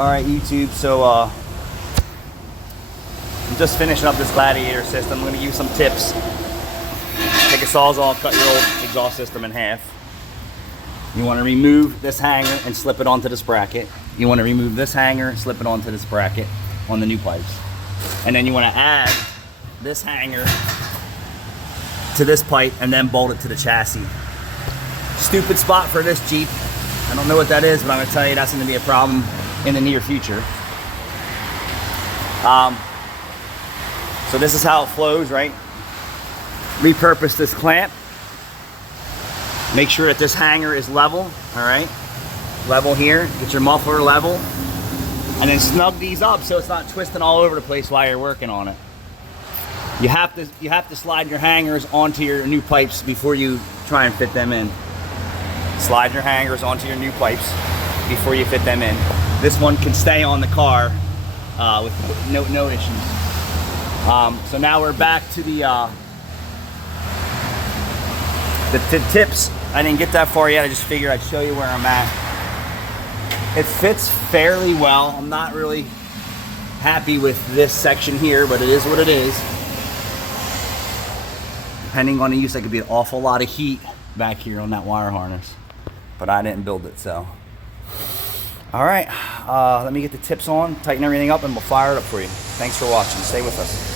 Alright YouTube, so I'm just finishing up this Gladiator system. I'm going to use some tips. Take a Sawzall, cut your old exhaust system in half. You want to remove this hanger and slip it onto this bracket. You want to remove this hanger, slip it onto this bracket on the new pipes. And then you want to add this hanger to this pipe and then bolt it to the chassis. Stupid spot for this Jeep. I don't know what that is, but I'm going to tell you that's going to be a problem in the near future. So this is how it flows, right? Repurpose this clamp. Make sure that this hanger is level, all right? Level here, get your muffler level. And then snug these up so it's not twisting all over the place while you're working on it. You have to slide your hangers onto your new pipes before you try and fit them in. Slide your hangers onto your new pipes before you fit them in. This one can stay on the car with no issues. So now we're back to the tips. I didn't get that far yet. I just figured I'd show you where I'm at. It fits fairly well. I'm not really happy with this section here, but it is what it is. Depending on the use, there could be an awful lot of heat back here on that wire harness. But I didn't build it, so. All right, let me get the tips on, tighten everything up, and we'll fire it up for you. Thanks for watching. Stay with us.